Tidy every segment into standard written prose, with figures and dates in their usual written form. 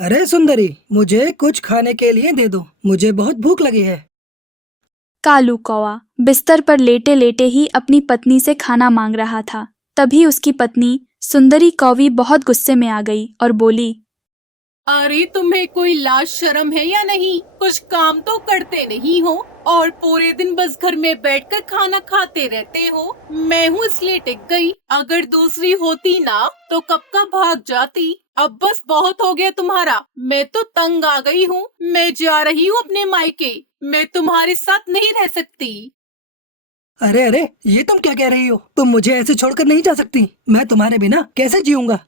अरे सुंदरी, मुझे कुछ खाने के लिए दे दो, मुझे बहुत भूख लगी है। कालू कौवा बिस्तर पर लेटे लेटे ही अपनी पत्नी से खाना मांग रहा था। तभी उसकी पत्नी सुंदरी कौवी बहुत गुस्से में आ गई और बोली, अरे तुम्हें कोई लाज शर्म है या नहीं? कुछ काम तो करते नहीं हो और पूरे दिन बस घर में बैठकर खाना खाते रहते हो। मैं हूँ इसलिए टिक गई, अगर दूसरी होती ना तो कब का भाग जाती। अब बस बहुत हो गया तुम्हारा, मैं तो तंग आ गई हूँ। मैं जा रही हूँ अपने मायके, मैं तुम्हारे साथ नहीं रह सकती। अरे अरे, ये तुम क्या कह रही हो? तुम मुझे ऐसे छोड़कर नहीं जा सकती। मैं तुम्हारे बिना कैसे जीऊंगा?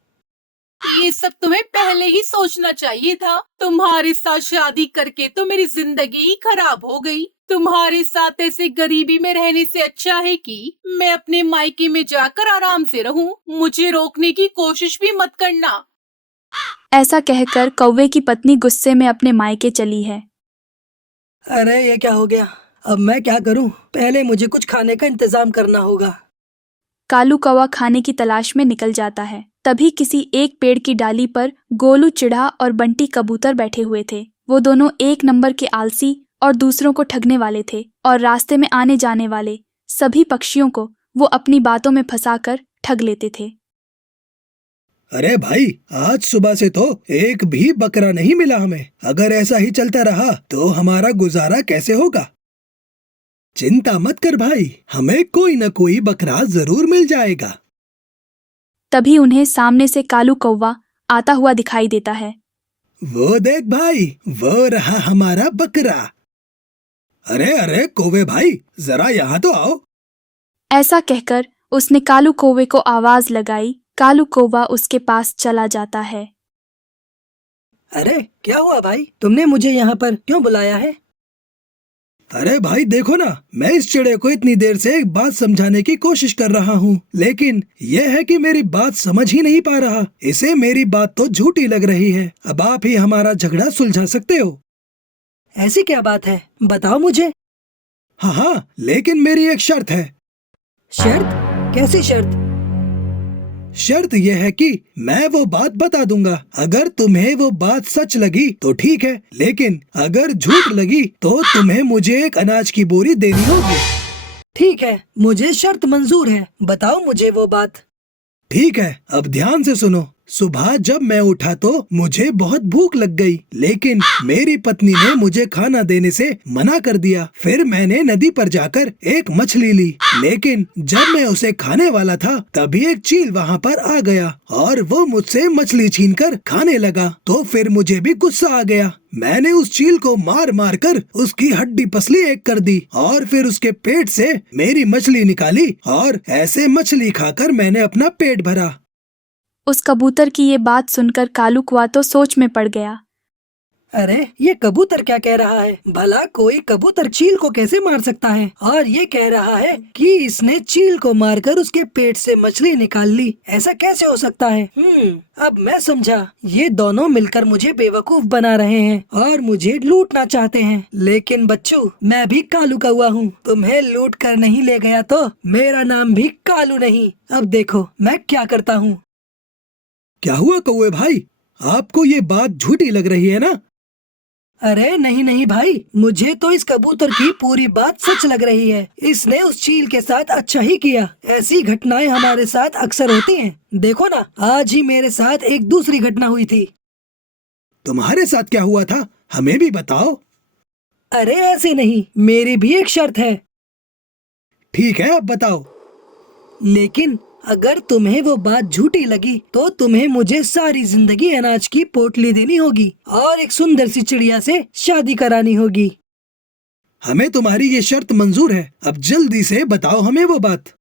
ये सब तुम्हें पहले ही सोचना चाहिए था। तुम्हारे साथ शादी करके तो मेरी जिंदगी ही खराब हो गई। तुम्हारे साथ ऐसे गरीबी में रहने से अच्छा है कि मैं अपने मायके में जाकर आराम से रहूं। मुझे रोकने की कोशिश भी मत करना। ऐसा कहकर कौवे की पत्नी गुस्से में अपने मायके चली है। अरे ये क्या हो गया? अब मैं क्या करूं? पहले मुझे कुछ खाने का इंतजाम करना होगा। कालू कौवा खाने की तलाश में निकल जाता है। तभी किसी एक पेड़ की डाली पर गोलू चिढ़ा और बंटी कबूतर बैठे हुए थे। वो दोनों एक नंबर के आलसी और दूसरों को ठगने वाले थे और रास्ते में आने जाने वाले सभी पक्षियों को वो अपनी बातों में फंसाकर ठग लेते थे। अरे भाई, आज सुबह से तो एक भी बकरा नहीं मिला हमें। अगर ऐसा ही चलता रहा तो हमारा गुजारा कैसे होगा? चिंता मत कर भाई, हमें कोई न कोई बकरा जरूर मिल जाएगा। तभी उन्हें सामने से कालू कौवा आता हुआ दिखाई देता है। वो देख भाई, वो रहा हमारा बकरा। अरे अरे कौवे भाई, जरा यहाँ तो आओ। ऐसा कहकर उसने कालू कौवे को आवाज लगाई। कालू कौवा उसके पास चला जाता है। अरे क्या हुआ भाई, तुमने मुझे यहाँ पर क्यों बुलाया है? अरे भाई देखो ना, मैं इस चिड़े को इतनी देर से एक बात समझाने की कोशिश कर रहा हूँ, लेकिन यह है कि मेरी बात समझ ही नहीं पा रहा। इसे मेरी बात तो झूठी लग रही है। अब आप ही हमारा झगड़ा सुलझा सकते हो। ऐसी क्या बात है, बताओ मुझे। हाँ हाँ, लेकिन मेरी एक शर्त है। शर्त? कैसी शर्त? शर्त यह है कि मैं वो बात बता दूंगा। अगर तुम्हें वो बात सच लगी तो ठीक है, लेकिन अगर झूठ लगी तो तुम्हें मुझे एक अनाज की बोरी देनी होगी। ठीक है, मुझे शर्त मंजूर है, बताओ मुझे वो बात। ठीक है, अब ध्यान से सुनो। सुबह जब मैं उठा तो मुझे बहुत भूख लग गई, लेकिन मेरी पत्नी ने मुझे खाना देने से मना कर दिया। फिर मैंने नदी पर जाकर एक मछली ली, लेकिन जब मैं उसे खाने वाला था तभी एक चील वहाँ पर आ गया और वो मुझसे मछली छीनकर खाने लगा। तो फिर मुझे भी गुस्सा आ गया। मैंने उस चील को मार मार कर उसकी हड्डी पसली एक कर दी और फिर उसके पेट से मेरी मछली निकाली और ऐसे मछली खाकर मैंने अपना पेट भरा। उस कबूतर की ये बात सुनकर कालू कौवा तो सोच में पड़ गया। अरे ये कबूतर क्या कह रहा है? भला कोई कबूतर चील को कैसे मार सकता है? और ये कह रहा है कि इसने चील को मारकर उसके पेट से मछली निकाल ली। ऐसा कैसे हो सकता है? अब मैं समझा। ये दोनों मिलकर मुझे बेवकूफ बना रहे हैं और मुझे लूटना चाहते हैं। लेकिन बच्चू, मैं भी कालू कौवा हूँ। तुम्हें लूट कर नहीं ले गया तो मेरा नाम भी कालू नहीं। अब देखो मैं क्या करता हूँ। क्या हुआ कौवे भाई, आपको ये बात झूठी लग रही है ना? अरे नहीं नहीं भाई, मुझे तो इस कबूतर की पूरी बात सच लग रही है। इसने उस चील के साथ अच्छा ही किया। ऐसी घटनाएं हमारे साथ अक्सर होती हैं। देखो ना, आज ही मेरे साथ एक दूसरी घटना हुई थी। तुम्हारे साथ क्या हुआ था, हमें भी बताओ। अरे ऐसे नहीं, मेरी भी एक शर्त है। ठीक है, अब बताओ। लेकिन अगर तुम्हें वो बात झूठी लगी तो तुम्हें मुझे सारी जिंदगी अनाज की पोटली देनी होगी और एक सुंदर सी चिड़िया से शादी करानी होगी। हमें तुम्हारी ये शर्त मंजूर है। अब जल्दी से बताओ हमें वो बात।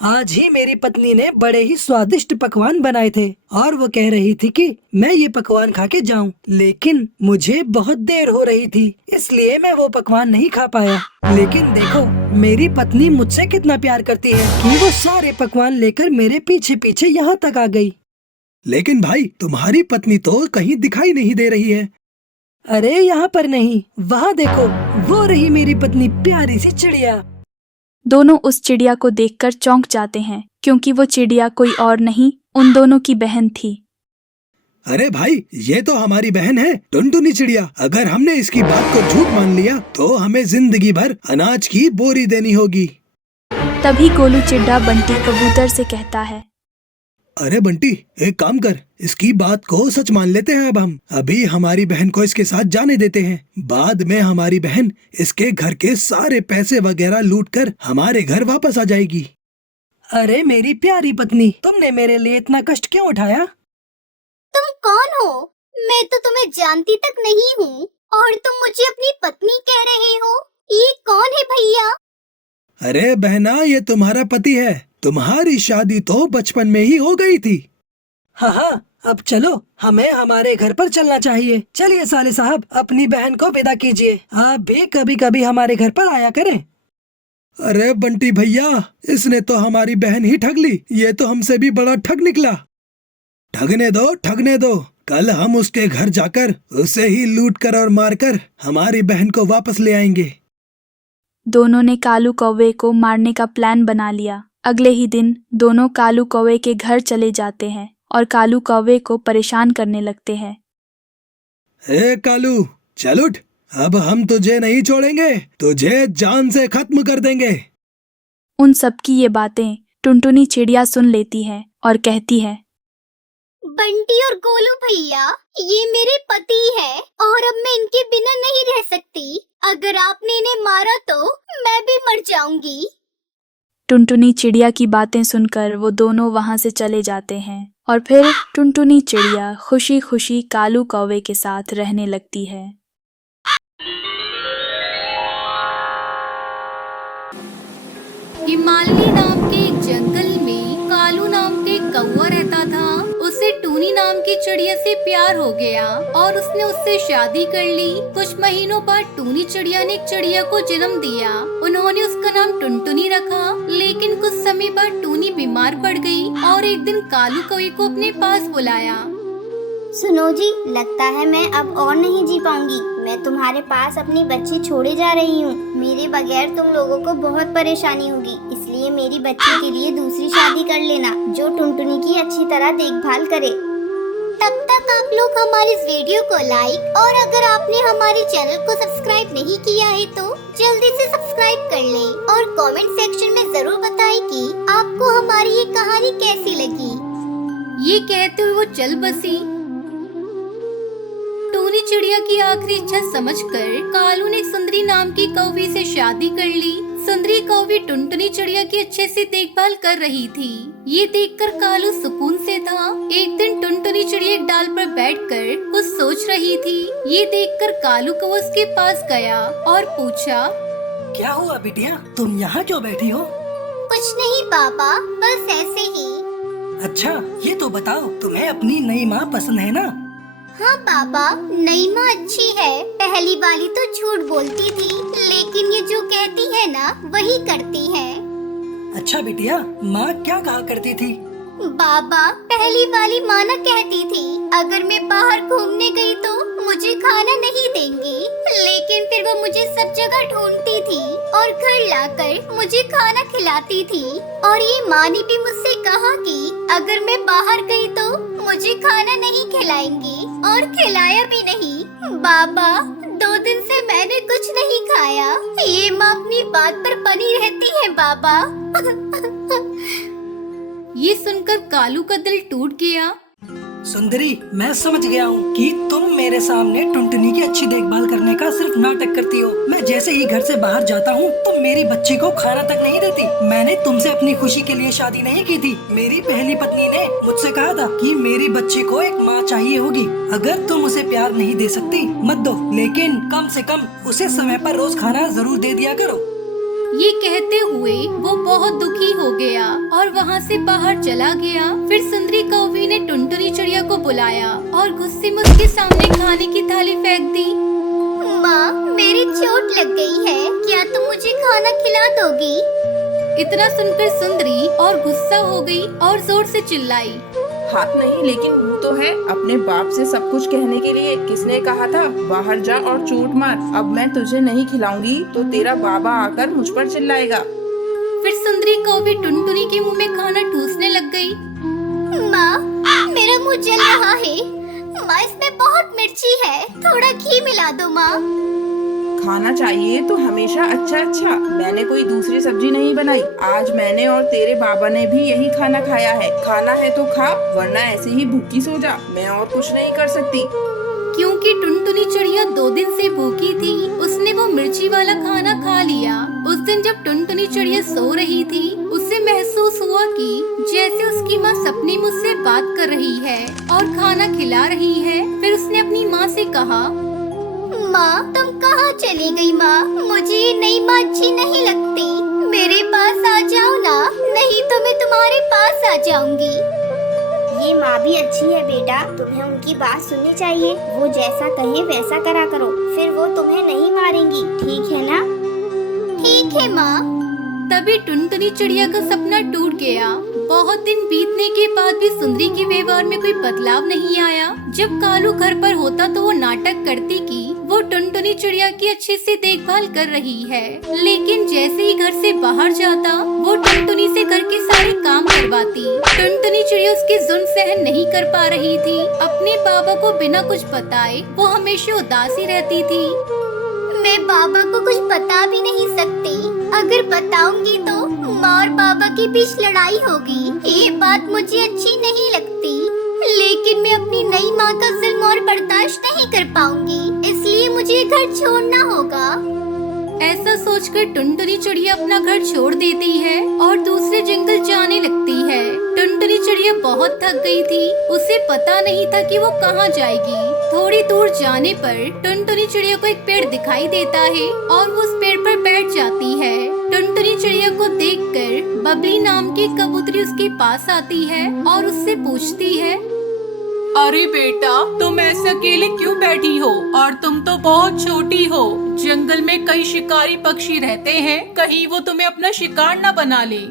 आज ही मेरी पत्नी ने बड़े ही स्वादिष्ट पकवान बनाए थे और वो कह रही थी कि मैं ये पकवान खा के जाऊं, लेकिन मुझे बहुत देर हो रही थी, इसलिए मैं वो पकवान नहीं खा पाया। लेकिन देखो, मेरी पत्नी मुझसे कितना प्यार करती है कि वो सारे पकवान लेकर मेरे पीछे पीछे यहाँ तक आ गई। लेकिन भाई, तुम्हारी पत्नी तो कहीं दिखाई नहीं दे रही है। अरे यहाँ पर नहीं, वहाँ देखो, वो रही मेरी पत्नी, प्यारी सी चिड़िया। दोनों उस चिड़िया को देखकर चौंक जाते हैं, क्योंकि वो चिड़िया कोई और नहीं, उन दोनों की बहन थी। अरे भाई, ये तो हमारी बहन है टुनटुनी चिड़िया। अगर हमने इसकी बात को झूठ मान लिया तो हमें जिंदगी भर अनाज की बोरी देनी होगी। तभी गोलू चिड्ढा बंटी कबूतर से कहता है, अरे बंटी, एक काम कर, इसकी बात को सच मान लेते हैं। अब हम अभी हमारी बहन को इसके साथ जाने देते हैं। बाद में हमारी बहन इसके घर के सारे पैसे वगैरह लूट कर हमारे घर वापस आ जाएगी। अरे मेरी प्यारी पत्नी, तुमने मेरे लिए इतना कष्ट क्यों उठाया? तुम कौन हो? मैं तो तुम्हें जानती तक नहीं हूँ और तुम मुझे अपनी पत्नी कह रहे हो। ये कौन है भैया? अरे बहना, ये तुम्हारा पति है। तुम्हारी शादी तो बचपन में ही हो गई थी। हाँ हाँ, अब चलो, हमें हमारे घर पर चलना चाहिए। चलिए साले साहब, अपनी बहन को विदा कीजिए। आप भी कभी कभी हमारे घर पर आया करें। अरे बंटी भैया, इसने तो हमारी बहन ही ठग ली। ये तो हमसे भी बड़ा ठग निकला। ठगने दो, ठगने दो। कल हम उसके घर जाकर उसे ही लूट कर और मार कर हमारी बहन को वापस ले आएंगे। दोनों ने कालू कौवे को मारने का प्लान बना लिया। अगले ही दिन दोनों कालू कौवे के घर चले जाते हैं और कालू कौवे को परेशान करने लगते हैं। ए कालू, चल उठ, अब हम तुझे नहीं छोड़ेंगे, तुझे जान से खत्म कर देंगे। उन सबकी ये बातें टुनटुनी चिड़िया सुन लेती है और कहती है, बंटी और गोलू भैया, ये मेरे पति है और अब मैं इनके बिना नहीं रह सकती। अगर आपने इन्हें मारा तो मैं भी मर जाऊंगी। टुनटुनी चिड़िया की बातें सुनकर वो दोनों वहां से चले जाते हैं और फिर टुनटुनी चिड़िया खुशी खुशी कालू कौवे के साथ रहने लगती है। हिमालय नाम के एक जंगल में कालू नाम का एक कौवा रहता था। उसे टूनी नाम की चिड़िया से प्यार हो गया और उसने उससे शादी कर ली। कुछ महीनों बाद टूनी चिड़िया ने एक चिड़िया को जन्म दिया। उन्होंने उसका नाम टुनटुनी रखा। लेकिन कुछ समय बाद टूनी बीमार पड़ गई और एक दिन कालू कौवे को अपने पास बुलाया। सुनो जी, लगता है मैं अब और नहीं जी पाऊंगी। मैं तुम्हारे पास अपनी बच्ची छोड़े जा रही हूँ। मेरे बगैर तुम लोगों को बहुत परेशानी होगी, इसलिए मेरी बच्ची के लिए दूसरी शादी कर लेना जो टुनटुनी की अच्छी तरह देखभाल करे। तब तक आप लोग हमारे इस वीडियो को लाइक और अगर आपने हमारे चैनल को सब्सक्राइब नहीं किया है तो जल्दी से सब्सक्राइब कर लें और कमेंट सेक्शन में जरूर बताएं कि आपको हमारी ये कहानी कैसी लगी। ये कहते हुए वो चल बसी। टूनी चिड़िया की आखिरी इच्छा समझकर कालू ने एक सुंदरी नाम की कौवी से शादी कर ली। सुंदरी कौवी टुनटुनी चिड़िया की अच्छे से देखभाल कर रही थी। ये देखकर कालू सुकून से था। एक दिन टुनटुनी चिड़िया एक डाल पर बैठकर कुछ सोच रही थी। ये देखकर कालू को उसके पास गया और पूछा, क्या हुआ बिटिया, तुम यहाँ क्यों बैठी हो? कुछ नहीं पापा, बस ऐसे ही। अच्छा, ये तो बताओ, तुम्हें अपनी नई माँ पसंद है ना? हाँ पापा, नई माँ अच्छी है। पहली वाली तो झूठ बोलती थी, लेकिन ये जो कहती है ना वही करती है। अच्छा बिटिया, माँ क्या कहा करती थी? बाबा, पहली वाली माँ ना कहती थी अगर मैं बाहर घूमने गई तो मुझे खाना नहीं देंगी, लेकिन फिर वो मुझे सब जगह ढूंढती थी और घर लाकर मुझे खाना खिलाती थी। और ये माँ ने भी मुझसे कहा कि अगर मैं बाहर गई तो मुझे खाना नहीं खिलाएंगी और खिलाया भी नहीं। बाबा, 2 दिन से मैंने कुछ नहीं खाया। ये माँ अपनी बात पर बनी रहती है बाबा। ये सुनकर कालू का दिल टूट गया। सुंदरी, मैं समझ गया हूँ कि तुम मेरे सामने टुनटुनी की अच्छी देखभाल करने का सिर्फ नाटक करती हो। मैं जैसे ही घर से बाहर जाता हूँ तुम मेरी बच्ची को खाना तक नहीं देती। मैंने तुमसे अपनी खुशी के लिए शादी नहीं की थी। मेरी पहली पत्नी ने मुझसे कहा था कि मेरी बच्ची को एक माँ चाहिए होगी। अगर तुम उसे प्यार नहीं दे सकती मत दो, लेकिन कम से कम उसे समय पर रोज खाना जरूर दे दिया करो। ये कहते हुए वो बहुत दुखी हो गया और वहाँ से बाहर चला गया। फिर सुंदरी कौवी ने टुनटुनी चिड़िया को बुलाया और गुस्से में उसके सामने खाने की थाली फेंक दी। माँ, मेरी चोट लग गई है, क्या तुम मुझे खाना खिला दोगी? इतना सुनकर सुंदरी और गुस्सा हो गई और जोर से चिल्लाई, हाथ नहीं लेकिन मुंह तो है। अपने बाप से सब कुछ कहने के लिए किसने कहा था बाहर जा और चोट मार। अब मैं तुझे नहीं खिलाऊंगी तो तेरा बाबा आकर मुझ पर चिल्लाएगा। फिर सुंदरी कौवी टुनटुनी के मुंह में खाना ठूसने लग गई। माँ, मेरा मुंह जल रहा है। माँ, इसमें बहुत मिर्ची है, थोड़ा घी मिला दो माँ। खाना चाहिए तो हमेशा अच्छा अच्छा। मैंने कोई दूसरी सब्जी नहीं बनाई। आज मैंने और तेरे बाबा ने भी यही खाना खाया है। खाना है तो खा, वरना ऐसे ही भूखी सो जा। मैं और कुछ नहीं कर सकती। क्योंकि टुनटुनी चिड़िया 2 दिन से भूखी थी, उसने वो मिर्ची वाला खाना खा लिया। उस दिन जब टुनटुनी चिड़िया सो रही थी, उसे महसूस हुआ कि जैसे उसकी माँ सपने में उससे बात कर रही है और खाना खिला रही है। फिर उसने अपनी माँ से कहा, माँ, तुम कहाँ चली गई माँ? मुझे ये नई माँ अच्छी नहीं लगती। मेरे पास आ जाओ ना, नहीं तो मैं तुम्हारे पास आ जाऊंगी। ये माँ भी अच्छी है बेटा, तुम्हें उनकी बात सुननी चाहिए। वो जैसा कहे वैसा करा करो, फिर वो तुम्हें नहीं मारेंगी, ठीक है ना? ठीक है माँ। तभी टुनटुनी चिड़िया का सपना टूट गया। बहुत दिन बीतने के बाद भी सुंदरी के व्यवहार में कोई बदलाव नहीं आया। जब कालू घर पर होता तो वो नाटक करती कि वो टुनटुनी चिड़िया की अच्छे से देखभाल कर रही है, लेकिन जैसे ही घर से बाहर जाता वो टुनटुनी से घर के सारे काम करवाती। टुनटुनी चिड़िया उसके जुल्म सहन नहीं कर पा रही थी। अपने बाबा को बिना कुछ बताए वो हमेशा उदास ही रहती थी। मैं बाबा को कुछ बता भी नहीं सकती। अगर बताऊंगी तो माँ और बाबा के बीच लड़ाई होगी। ये बात मुझे अच्छी नहीं लगती, लेकिन मैं अपनी नई माँ का जुल्म और बर्दाश्त नहीं कर पाऊंगी, इसलिए मुझे घर छोड़ना होगा। ऐसा सोचकर टुनटुनी चिड़िया अपना घर छोड़ देती है और दूसरे जंगल जाने लगती है। टुनटुनी चिड़िया बहुत थक गई थी, उसे पता नहीं था कि वो कहाँ जाएगी। थोड़ी दूर जाने पर टुनटुनी चिड़िया को एक पेड़ दिखाई देता है और वो उस पेड़ पर बैठ जाती है। टुनटुनी चिड़िया को देखकर बबली नाम की कबूतरी उसके पास आती है और उससे पूछती है, अरे बेटा, तुम ऐसे अकेले क्यों बैठी हो? और तुम तो बहुत छोटी हो। जंगल में कई शिकारी पक्षी रहते हैं, कहीं वो तुम्हें अपना शिकार न बना ले।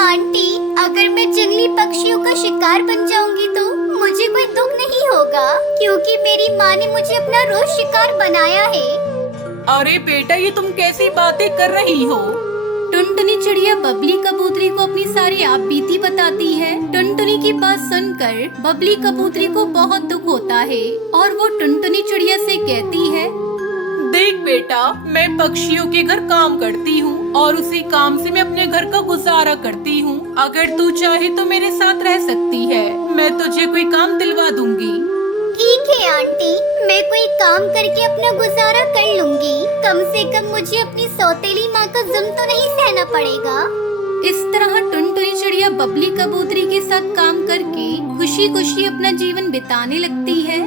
आंटी, अगर मैं जंगली पक्षियों का शिकार बन जाऊंगी तो मुझे कोई दुख नहीं होगा, क्योंकि मेरी माँ ने मुझे अपना रोज शिकार बनाया है। अरे बेटा, ये तुम कैसी बातें कर रही हो? टुनटुनी चिड़िया बबली कबूतरी को अपनी सारी आप बीती बताती है। टुनटुनी की बात सुनकर बबली कबूतरी को बहुत दुख होता है और वो टुनटुनी चिड़िया से कहती है, देख बेटा, मैं पक्षियों के घर काम करती हूँ और उसी काम से मैं अपने घर का गुजारा करती हूँ। अगर तू चाहे तो मेरे साथ रह सकती है, मैं तुझे कोई काम दिलवा दूंगी। ठीक है आंटी, मैं कोई काम करके अपना गुजारा कर लूंगी। कम से कम मुझे अपनी सौतेली माँ का जुल्म तो नहीं सहना पड़ेगा। इस तरह टुनटुनी चिड़िया बबली कबूतरी के साथ काम करके खुशी खुशी अपना जीवन बिताने लगती है।